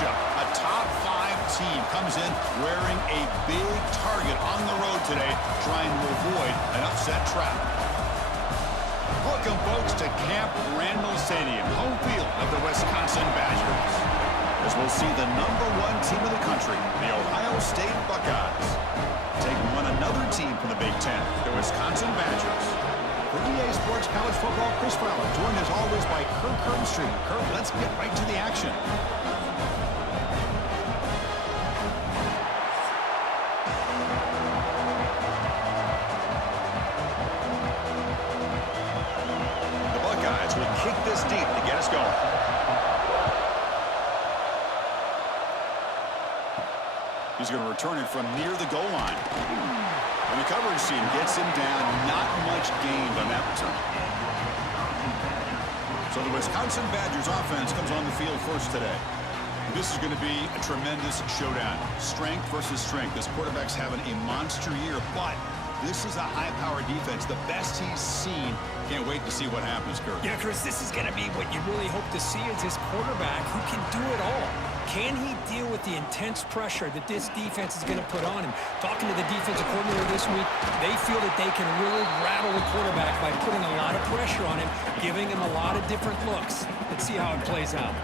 matchup. A top-5 team comes in wearing a big target on the road today, trying to avoid an upset trap. Welcome, folks, to Camp Randall Stadium, home field of the Wisconsin Badgers, as we'll see the #1 team in the country, the Ohio State Buckeyes, taking on another team from the Big Ten, the Wisconsin Badgers. For EA Sports College Football, Chris Fowler, joined as always by Kirk Herbstreit. Kirk, let's get right to the action. The Buckeyes will kick this deep to get us going. He's going to return it from near the goal line. And the coverage team gets him down. Not much gained on that return. So the Wisconsin Badgers offense comes on the field first today. This is going to be a tremendous showdown. Strength versus strength. This quarterback's having a monster year, but this is a high-powered defense, the best he's seen. Can't wait to see what happens, Kurt. Yeah, Chris, this is going to be what you really hope to see is this quarterback who can do it all. Can he deal with the intense pressure that this defense is going to put on him? Talking to the defensive coordinator this week, they feel that they can really rattle the quarterback by putting a lot of pressure on him, giving him a lot of different looks. Let's see how it plays out.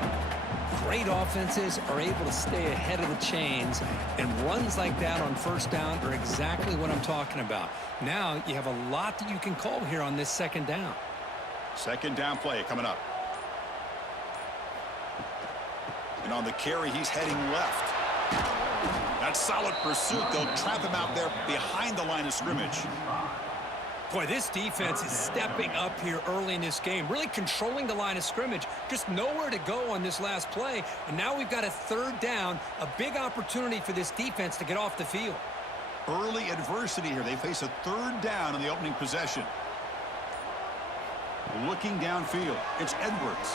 Great offenses are able to stay ahead of the chains, and runs like that on first down are exactly what I'm talking about. Now you have a lot that you can call here on this second down. Second down play coming up. And on the carry, he's heading left. That's solid pursuit. They'll trap him out there behind the line of scrimmage. Boy, this defense is stepping up here early in this game, really controlling the line of scrimmage. Just nowhere to go on this last play. And now we've got a third down, a big opportunity for this defense to get off the field. Early adversity here. They face a third down in the opening possession. Looking downfield, it's Edwards.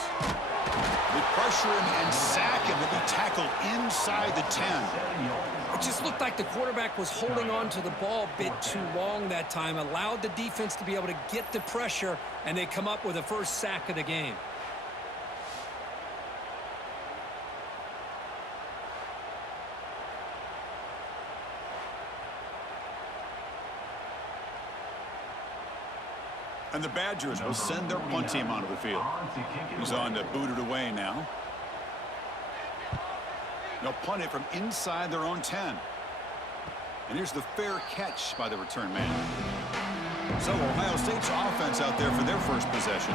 They pressure him and sack him to be tackled inside the 10. It just looked like the quarterback was holding on to the ball a bit too long that time, allowed the defense to be able to get the pressure, and they come up with the first sack of the game. And the Badgers will send their punt team onto the field. He's on to boot it away now. They'll punt it from inside their own 10. And here's the fair catch by the return man. So Ohio State's offense out there for their first possession.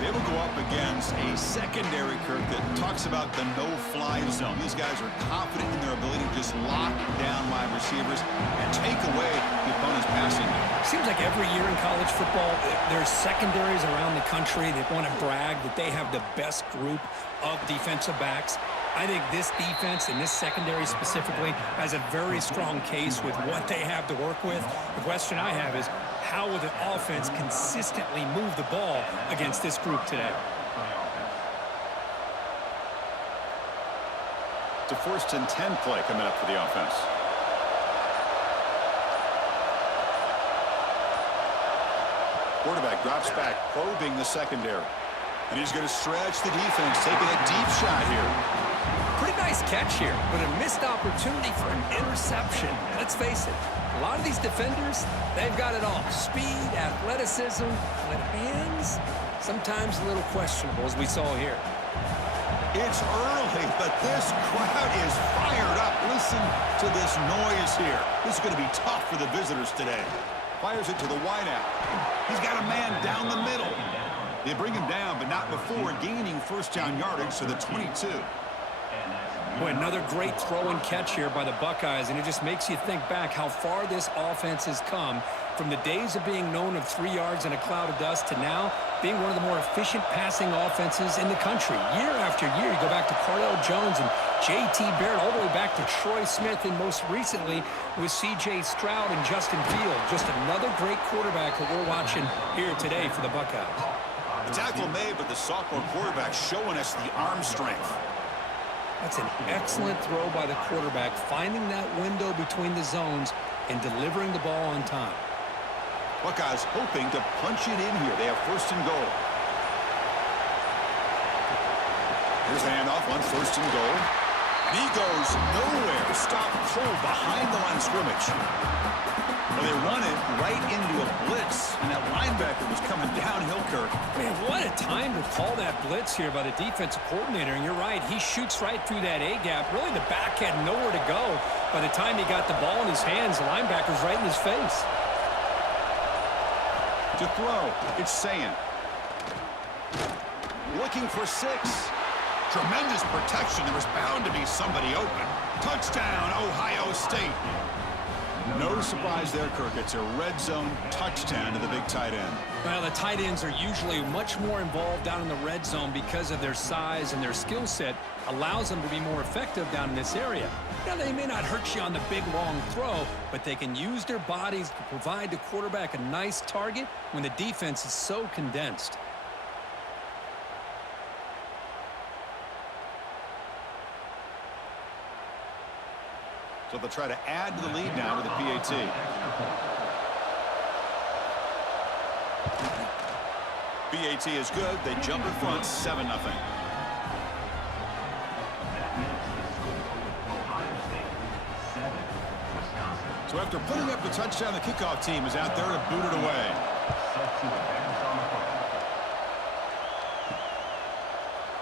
They will go up against a secondary, Kirk, that talks about the no-fly zone. These guys are confident in their ability to just lock down wide receivers and take away the opponent's passing. Seems like every year in college football, there's secondaries around the country that want to brag that they have the best group of defensive backs. I think this defense and this secondary specifically has a very strong case with what they have to work with. The question I have is, how will the offense consistently move the ball against this group today? It's a 1st and 10 play coming up for the offense. Quarterback drops back, probing the secondary. And he's going to stretch the defense, taking a deep shot here. Pretty nice catch here, but a missed opportunity for an interception. Let's face it, a lot of these defenders, they've got it all. Speed, athleticism, but hands, sometimes a little questionable, as we saw here. It's early, but this crowd is fired up. Listen to this noise here. This is going to be tough for the visitors today. Fires it to the wideout. He's got a man down the middle. They bring him down, but not before gaining first down yardage to the 22. Boy, another great throw and catch here by the Buckeyes, and it just makes you think back how far this offense has come from the days of being known of 3 yards in a cloud of dust to now being one of the more efficient passing offenses in the country. Year after year, you go back to Cardell Jones and J.T. Barrett, all the way back to Troy Smith, and most recently with C.J. Stroud and Justin Fields. Just another great quarterback that we're watching here today for the Buckeyes. The tackle made, but the sophomore quarterback showing us the arm strength. That's an excellent throw by the quarterback, finding that window between the zones and delivering the ball on time. Buckeyes hoping to punch it in here. They have 1st and goal. Here's the handoff on 1st and goal. He goes nowhere. Stopped cold behind the line of scrimmage. Well, they run it right into a blitz, and that linebacker was coming downhill, Kirk. Man, what a time to call that blitz here by the defensive coordinator. And you're right, he shoots right through that A-gap. Really, the back had nowhere to go. By the time he got the ball in his hands, the linebacker's right in his face. To throw, it's Sayin. Looking for 6. Tremendous protection. There was bound to be somebody open. Touchdown, Ohio State. No surprise there, Kirk. It's a red zone touchdown to the big tight end. Well, the tight ends are usually much more involved down in the red zone because of their size and their skill set allows them to be more effective down in this area. Now, they may not hurt you on the big, long throw, but they can use their bodies to provide the quarterback a nice target when the defense is so condensed. So they'll try to add to the lead now to the PAT. PAT is good. They jump in front 7-0. So after putting up the touchdown, the kickoff team is out there to boot it away.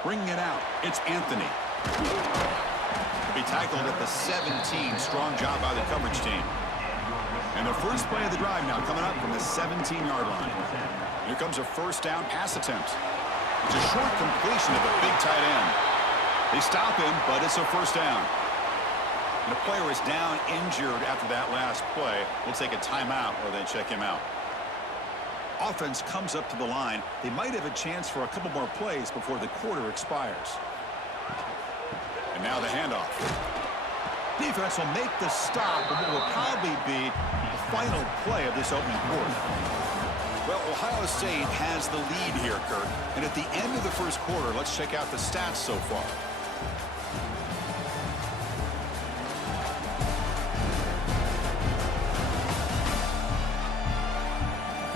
Bringing it out, it's Anthony. Be tackled at the 17. Strong job by the coverage team. And the first play of the drive now coming up from the 17-yard line. Here comes a first down pass attempt. It's a short completion of the big tight end. They stop him, but it's a first down. And the player is down injured after that last play. We'll take a timeout or then check him out. Offense comes up to the line. They might have a chance for a couple more plays before the quarter expires. And now the handoff. Defense will make the stop, but it will probably be the final play of this opening quarter. Well, Ohio State has the lead here, Kirk. And at the end of the first quarter, let's check out the stats so far.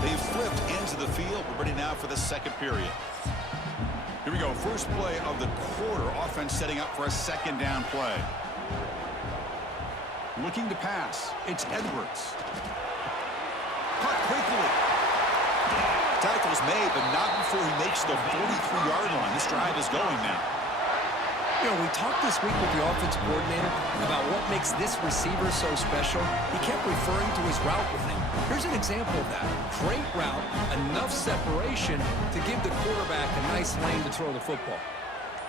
They've flipped into the field. We're ready now for the second period. Here we go, first play of the quarter. Offense setting up for a second down play. Looking to pass. It's Edwards. Caught quickly. Tackle's made, but not before he makes the 43-yard line. This drive is going now. You know, we talked this week with the offensive coordinator about what makes this receiver so special. He kept referring to his route running. Here's an example of that. Great route, enough separation to give the quarterback a nice lane to throw the football.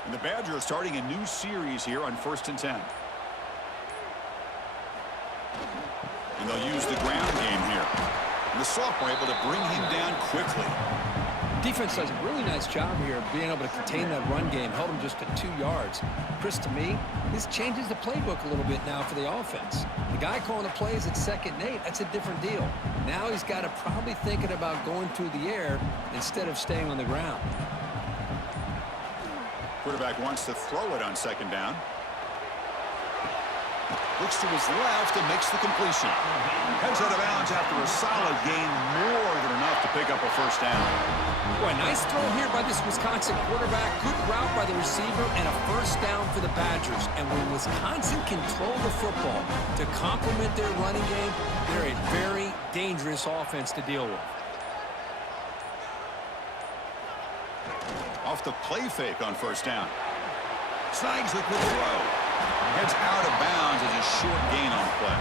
And the Badgers starting a new series here on 1st and 10. And they'll use the ground game here. And the sophomore able to bring him down quickly. Defense does a really nice job here of being able to contain that run game, held him just to 2 yards. Chris, to me, this changes the playbook a little bit now for the offense. The guy calling the plays at 2nd and 8, that's a different deal. Now he's got to probably thinking about going through the air instead of staying on the ground. Quarterback wants to throw it on 2nd down. Looks to his left and makes the completion. Heads out of bounds after a solid gain, more than enough to pick up a first down. Boy, nice throw here by this Wisconsin quarterback. Good route by the receiver and a first down for the Badgers. And when Wisconsin control the football to complement their running game, they're a very dangerous offense to deal with. Off the play fake on first down. Snags the quick throw. Heads out of bounds as a short gain on the play.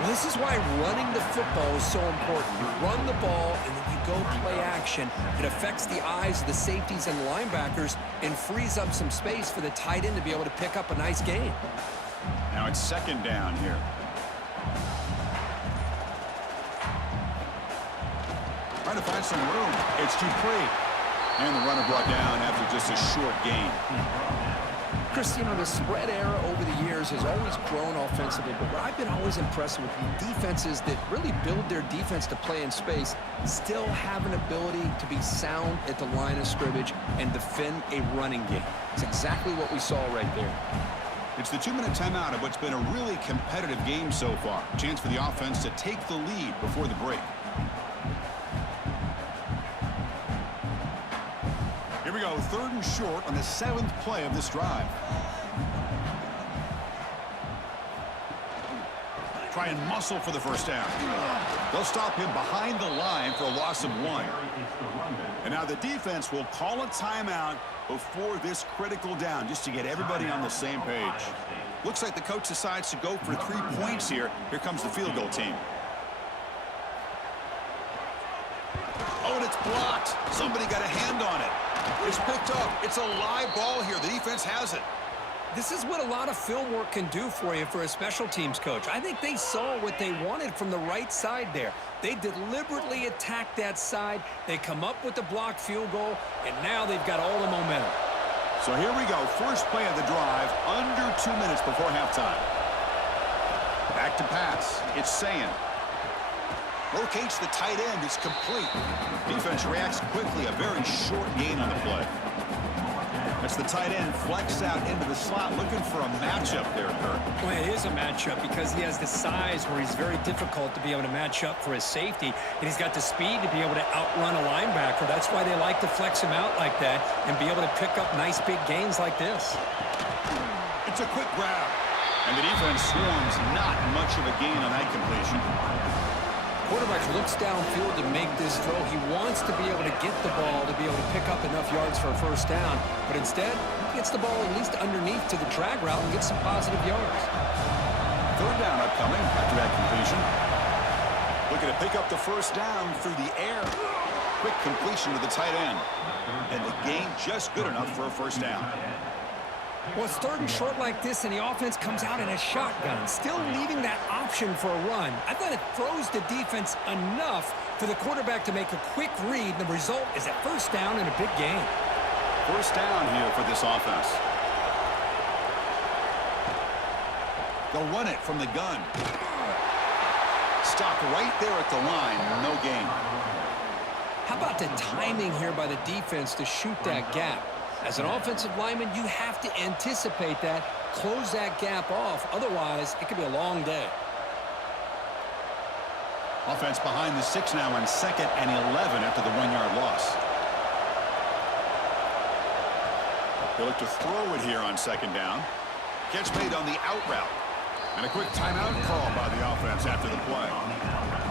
Well, this is why running the football is so important. You run the ball and then you go play action. It affects the eyes of the safeties and the linebackers and frees up some space for the tight end to be able to pick up a nice gain. Now it's 2nd down here. Trying to find some room. It's Dupree. And the runner brought down after just a short gain. Chris, you know, the spread era over the years has always grown offensively, but what I've been always impressed with defenses that really build their defense to play in space still have an ability to be sound at the line of scrimmage and defend a running game. It's exactly what we saw right there. It's the 2-minute timeout of what's been a really competitive game so far. Chance for the offense to take the lead before the break. Here we go, 3rd and short on the 7th play of this drive. Try and muscle for the first down. They'll stop him behind the line for a loss of 1. And now the defense will call a timeout before this critical down just to get everybody on the same page. Looks like the coach decides to go for 3 points here. Here comes the field goal team. Oh, and it's blocked. Somebody got a hand on it. It's picked up. It's a live ball here. The defense has it. This is what a lot of film work can do for you for a special teams coach. I think they saw what they wanted from the right side there. They deliberately attacked that side. They come up with the blocked field goal, and now they've got all the momentum. So here we go. First play of the drive, under 2 minutes before halftime. Back to pass. It's Sayin. Locates the tight end. It's complete. Defense reacts quickly. A very short gain on the play. That's the tight end flex out into the slot, looking for a matchup there, Kurt. Well, it is a matchup because he has the size where he's very difficult to be able to match up for his safety, and he's got the speed to be able to outrun a linebacker. That's why they like to flex him out like that and be able to pick up nice big gains like this. It's a quick grab, and the defense swarms. Not much of a gain on that completion. Quarterback looks downfield to make this throw. He wants to be able to get the ball to be able to pick up enough yards for a first down, but instead he gets the ball at least underneath to the drag route and gets some positive yards. Third down upcoming after that completion. Looking to pick up the first down through the air. Quick completion to the tight end, and the gain just good enough for a first down. Well, it's third and short like this, and the offense comes out in a shotgun, still leaving that option for a run. I thought it throws the defense enough for the quarterback to make a quick read. The result is a first down and a big gain. First down here for this offense. They'll run it from the gun. Stopped right there at the line. No gain. How about the timing here by the defense to shoot that gap? As an offensive lineman, you have to anticipate that, close that gap off. Otherwise, it could be a long day. Offense behind the 6 now on 2nd and 11 after the 1-yard loss. They look to throw it here on 2nd down. Catch made on the out route. And a quick timeout call by the offense after the play.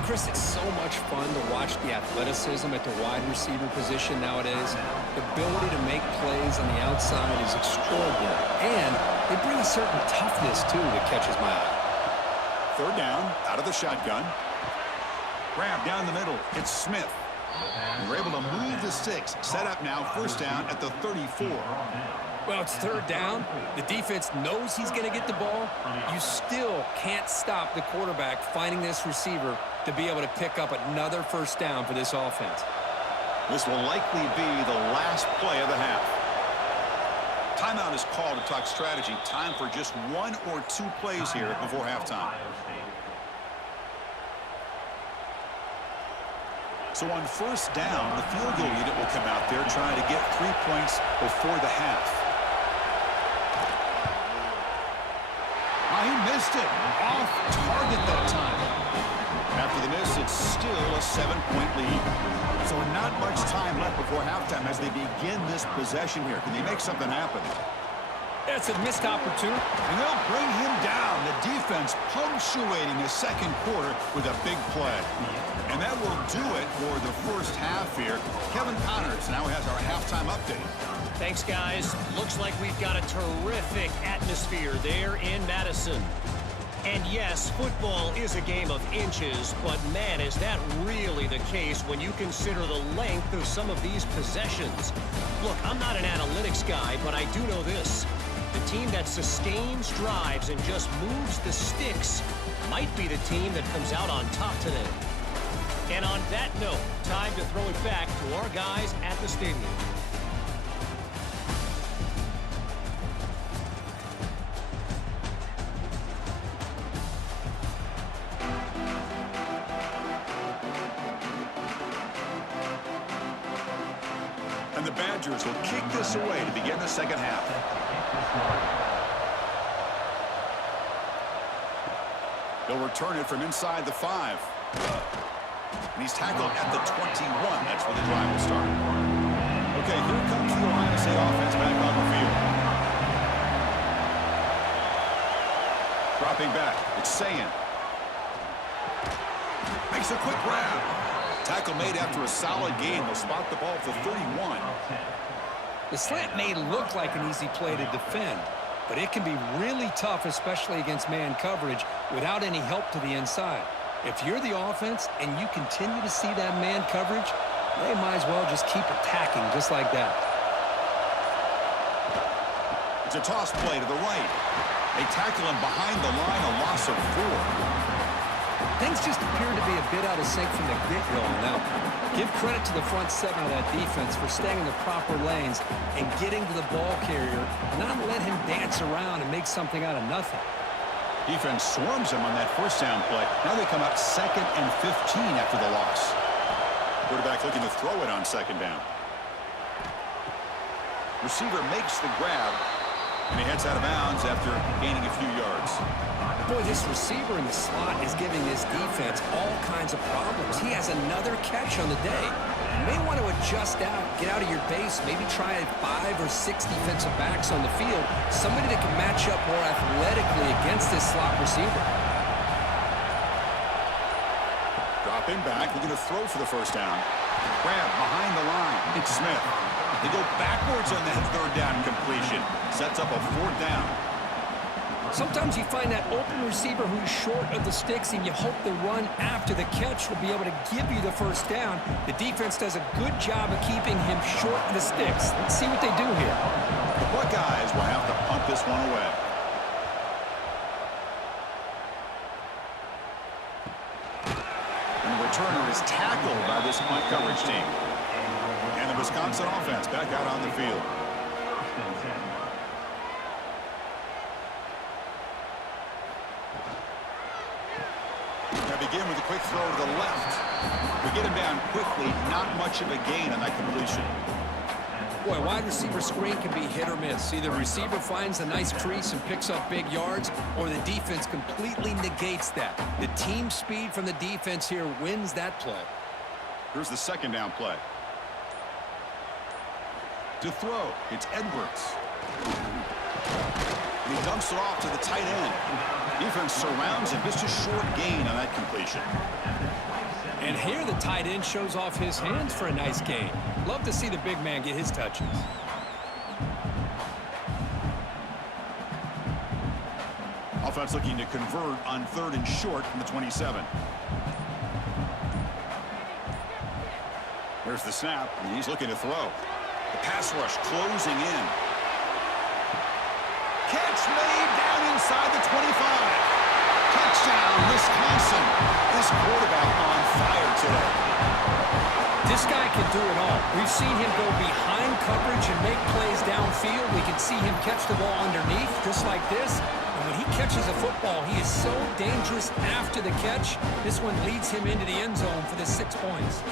Chris, it's so much fun to watch the athleticism at the wide receiver position nowadays. The ability to make plays on the outside is extraordinary. And they bring a certain toughness, too, that catches my eye. Third down, out of the shotgun. Grab down the middle. It's Smith. And we're able to move the sticks. Set up now, first down at the 34. Well, it's third down. The defense knows he's going to get the ball. You still can't stop the quarterback finding this receiver to be able to pick up another first down for this offense. This will likely be the last play of the half. Timeout is called to talk strategy. Time for just 1 or 2 plays here before halftime. So on first down, the field goal unit will come out there trying to get 3 points before the half. He missed it. Off target that time. After the miss, it's still a 7-point lead. So not much time left before halftime as they begin this possession here. Can they make something happen? That's a missed opportunity. And they'll bring him down. The defense punctuating the second quarter with a big play. And that will do it for the first half here. Kevin Connors now has our halftime update. Thanks, guys. Looks like we've got a terrific atmosphere there in Madison. And yes, football is a game of inches, but man, is that really the case when you consider the length of some of these possessions. Look, I'm not an analytics guy, but I do know this. The team that sustains drives and just moves the sticks might be the team that comes out on top today. And on that note, time to throw it back to our guys at the stadium. And the Badgers will kick this away to begin the second half. They'll return it from inside the 5. And he's tackled at the 21. That's where the drive will start. Okay, here comes the Ohio State offense back on the field. Dropping back, it's Sayin. Makes a quick grab. Tackle made after a solid gain. They'll spot the ball for 31. The slant may look like an easy play to defend, but it can be really tough, especially against man coverage, without any help to the inside. If you're the offense and you continue to see that man coverage, they might as well just keep attacking just like that. It's a toss play to the right. They tackle him behind the line, a loss of 4. Things just appear to be a bit out of sync from the get-go now. Give credit to the front seven of that defense for staying in the proper lanes and getting to the ball carrier, not let him dance around and make something out of nothing. Defense swarms him on that first down play. Now they come up 2nd and 15 after the loss. Quarterback looking to throw it on 2nd down. Receiver makes the grab, and he heads out of bounds after gaining a few yards. Boy, this receiver in the slot is giving this defense all kinds of problems. He has another catch on the day. You may want to adjust out, get out of your base, maybe try 5 or 6 defensive backs on the field, somebody that can match up more athletically against this slot receiver. Drop him back, looking to throw for the first down. Grab behind the line. It's Smith. They go backwards on that 3rd down completion. Sets up a 4th down. Sometimes you find that open receiver who's short of the sticks, and you hope the run after the catch will be able to give you the first down. The defense does a good job of keeping him short of the sticks. Let's see what they do here. The Buckeyes will have to punt this one away. And the returner is tackled by this punt coverage team. And the Wisconsin offense back out on the field. Begin with a quick throw to the left. We get him down quickly. Not much of a gain on that completion. Boy, wide receiver screen can be hit or miss. Either receiver finds a nice crease and picks up big yards, or the defense completely negates that. The team speed from the defense here wins that play. Here's the 2nd down play. To throw, it's Edwards. And he dumps it off to the tight end. Defense surrounds him. Just a short gain on that completion. And here the tight end shows off his hands for a nice gain. Love to see the big man get his touches. Offense looking to convert on 3rd and short from the 27. Here's the snap, and he's looking to throw. The pass rush closing in. Catch made down inside the 25. Touchdown, Wisconsin. This quarterback on fire today. This guy can do it all. We've seen him go behind coverage and make plays downfield. We can see him catch the ball underneath, just like this. And when he catches a football, he is so dangerous after the catch. This one leads him into the end zone for the 6 points.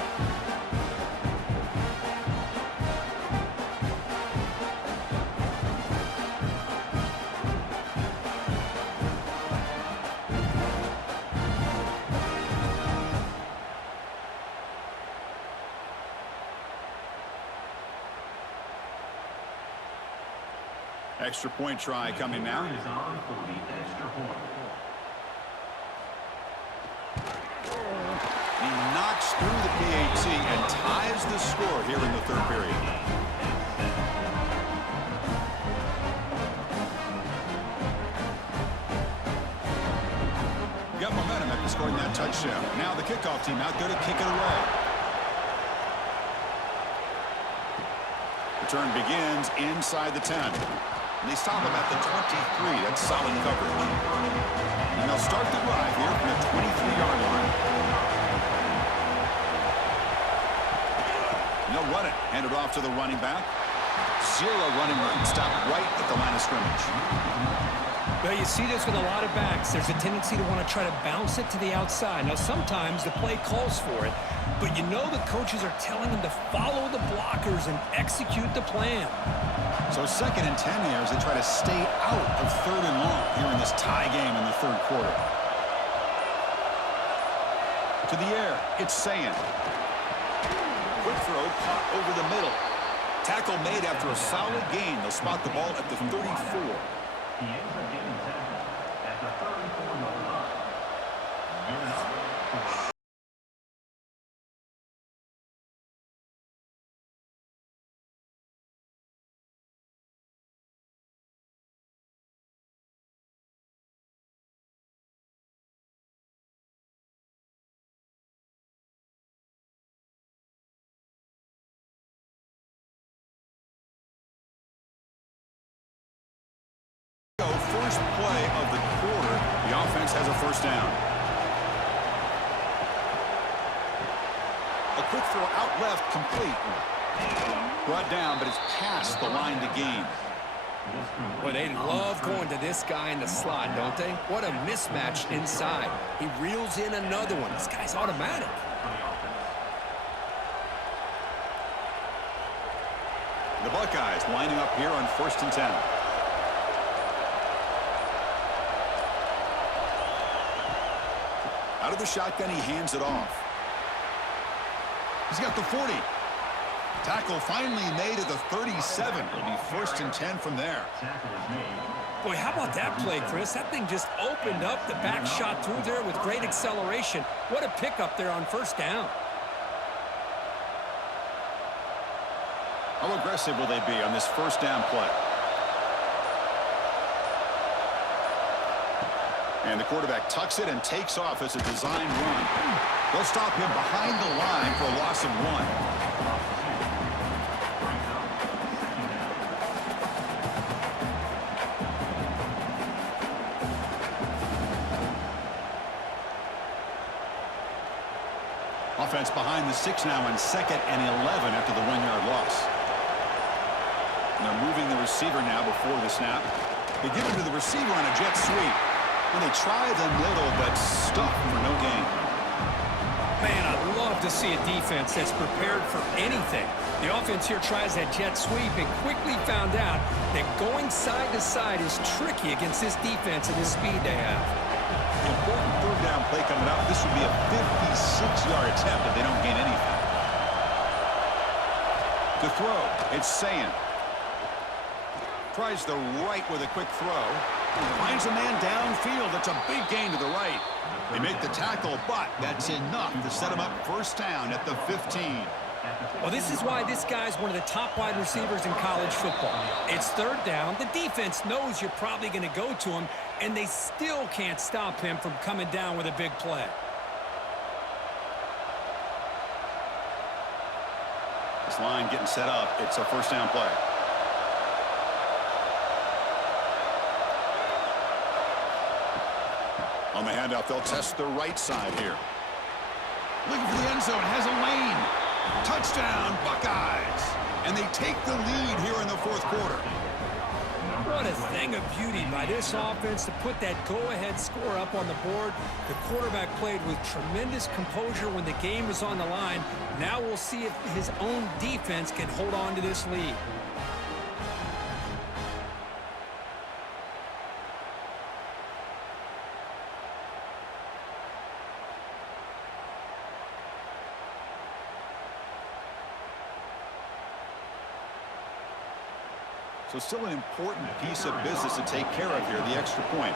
Extra point try coming now. He knocks through the PAT and ties the score here in the 3rd period. Got momentum after scoring that touchdown. Now the kickoff team out there to kick it away. Return begins inside the 10. And they stop him at the 23. That's solid coverage. And they'll start the drive here from the 23-yard line. And they'll run it. Hand it off to the running back. 0 running room. Stop right at the line of scrimmage. Well, you see this with a lot of backs. There's a tendency to want to try to bounce it to the outside. Now, sometimes the play calls for it, but you know the coaches are telling them to follow the blockers and execute the plan. So 2nd and 10 here as they try to stay out of 3rd and long here in this tie game in the 3rd quarter. To the air, it's Sayin. Quick throw, caught over the middle. Tackle made after a solid gain. They'll spot the ball at the 34. first play of the quarter. The offense has a first down. A quick throw out left, complete. Brought down, but it's past the line to gain. Well, they love going to this guy in the slot, don't they? What a mismatch inside. He reels in another one. This guy's automatic. The Buckeyes lining up here on 1st and 10. Out of the shotgun, he hands it off. He's got the 40. Tackle finally made at the 37. It'll be 1st and 10 from there. Boy, how about that play, Chris? That thing just opened up the back shot through there with great acceleration. What a pickup there on 1st down. How aggressive will they be on this 1st down play? And the quarterback tucks it and takes off as a design run. They'll stop him behind the line for a loss of 1. Offense behind the 6 now on 2nd and 11 after the 1-yard loss. And they're moving the receiver now before the snap. They give it to the receiver on a jet sweep. And they try the middle, but stuck for no gain. Man, I'd love to see a defense that's prepared for anything. The offense here tries that jet sweep and quickly found out that going side to side is tricky against this defense and the speed they have. Important 3rd down play coming up. This would be a 56-yard attempt if they don't gain anything. To throw, it's Sayin. Tries the right with a quick throw. Finds a man downfield. That's a big gain to the right. They make the tackle, but that's enough to set him up 1st down at the 15. Well, this is why this guy's one of the top wide receivers in college football. It's 3rd down. The defense knows you're probably going to go to him, and they still can't stop him from coming down with a big play. This line getting set up. It's a 1st down play. On the handoff, they'll test the right side here. Looking for the end zone, has a lane. Touchdown, Buckeyes. And they take the lead here in the 4th quarter. What a thing of beauty by this offense to put that go-ahead score up on the board. The quarterback played with tremendous composure when the game was on the line. Now we'll see if his own defense can hold on to this lead. So still an important piece of business to take care of here, the extra point.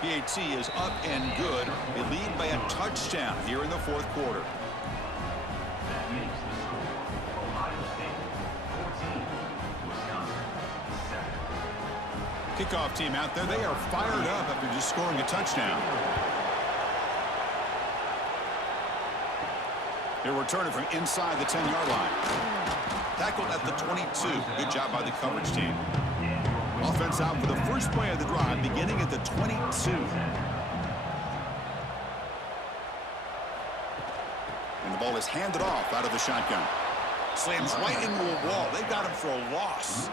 PAT is up and good. They lead by a touchdown here in the 4th quarter. Kickoff team out there. They are fired up after just scoring a touchdown. They'll return it from inside the 10-yard line. Tackled at the 22. Good job by the coverage team. Offense out for the first play of the drive, beginning at the 22. And the ball is handed off out of the shotgun. Slams right into a wall. They got him for a loss.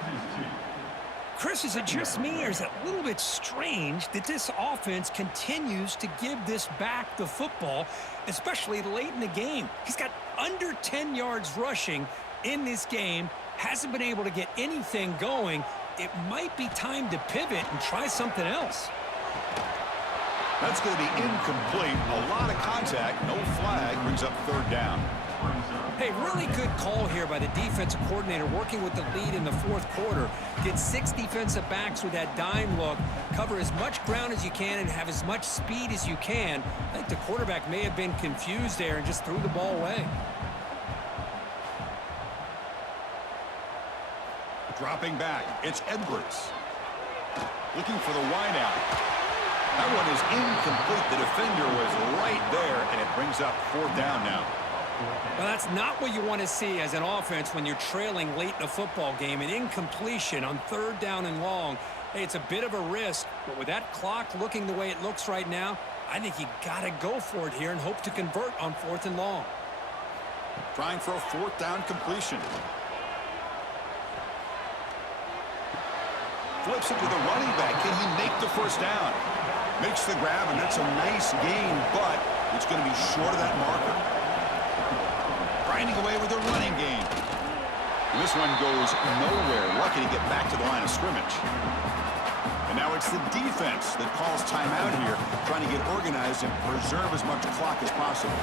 Chris, is it just me, or is it a little bit strange that this offense continues to give this back the football, especially late in the game? He's got under 10 yards rushing in this game, hasn't been able to get anything going. It might be time to pivot and try something else. That's going to be incomplete. A lot of contact, no flag, brings up 3rd down. Hey, really good call here by the defensive coordinator working with the lead in the 4th quarter. Get 6 defensive backs with that dime look. Cover as much ground as you can and have as much speed as you can. I think the quarterback may have been confused there and just threw the ball away. Dropping back, it's Edwards. Looking for the wideout. That one is incomplete. The defender was right there, and it brings up 4th down now. Well, that's not what you want to see as an offense when you're trailing late in a football game. An incompletion on 3rd down and long. Hey, it's a bit of a risk, but with that clock looking the way it looks right now, I think you got to go for it here and hope to convert on 4th and long. Trying for a 4th down completion. Flips it to the running back. Can he make the 1st down? Makes the grab, and that's a nice gain, but it's going to be short of that marker. Grinding away with a running game. And this one goes nowhere. Lucky to get back to the line of scrimmage. And now it's the defense that calls timeout here, trying to get organized and preserve as much clock as possible.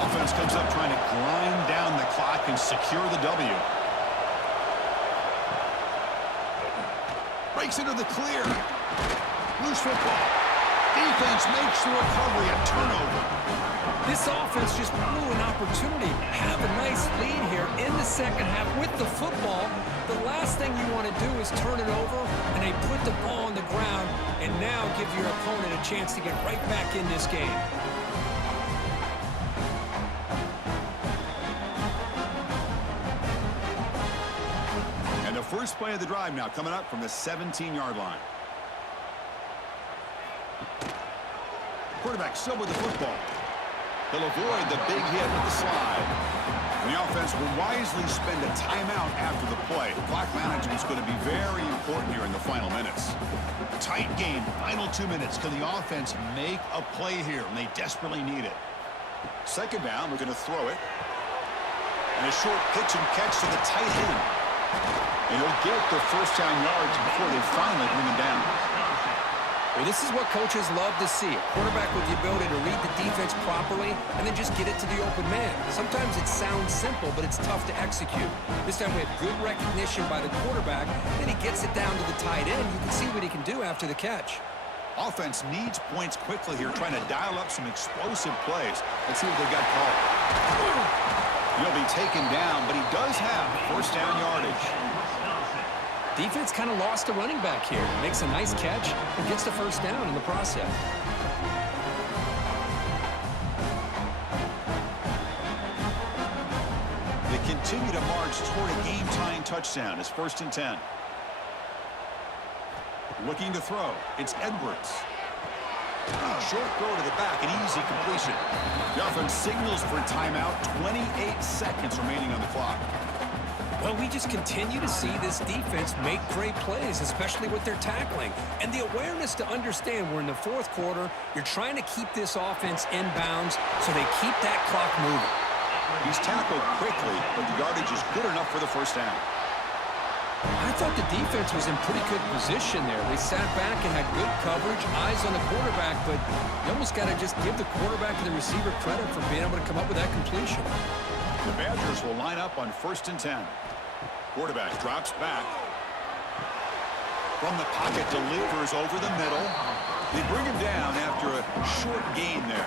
Offense comes up trying to grind down the clock and secure the W. Breaks into the clear. Loose football. Defense makes the recovery, a turnover. This offense just blew an opportunity. Have a nice lead here in the 2nd half with the football. The last thing you want to do is turn it over, and they put the ball on the ground and now give your opponent a chance to get right back in this game. And the first play of the drive now coming up from the 17-yard line. Quarterback still with the football. He'll avoid the big hit with the slide. And the offense will wisely spend a timeout after the play. Clock management is going to be very important here in the final minutes. Tight game, final 2 minutes. Can the offense make a play here? And they desperately need it. 2nd down, we're going to throw it. And a short pitch and catch to the tight end. And he'll get the 1st down yards before they finally bring him down. Well, this is what coaches love to see. A quarterback with the ability to read the defense properly and then just get it to the open man. Sometimes it sounds simple, but it's tough to execute. This time we have good recognition by the quarterback, and he gets it down to the tight end. You can see what he can do after the catch. Offense needs points quickly here, trying to dial up some explosive plays. Let's see what they got called. He'll be taken down, but he does have 1st down yardage. Defense kind of lost a running back here. Makes a nice catch and gets the 1st down in the process. They continue to march toward a game-tying touchdown. It's 1st and 10. Looking to throw. It's Edwards. Short throw to the back, an easy completion. The offense signals for timeout. 28 seconds remaining on the clock. Well, we just continue to see this defense make great plays, especially with their tackling. And the awareness to understand we're in the 4th quarter, you're trying to keep this offense in bounds so they keep that clock moving. He's tackled quickly, but the yardage is good enough for the 1st down. I thought the defense was in pretty good position there. They sat back and had good coverage, eyes on the quarterback, but you almost got to just give the quarterback and the receiver credit for being able to come up with that completion. The Badgers will line up on 1st and 10. Quarterback drops back. From the pocket, delivers over the middle. They bring him down after a short gain there.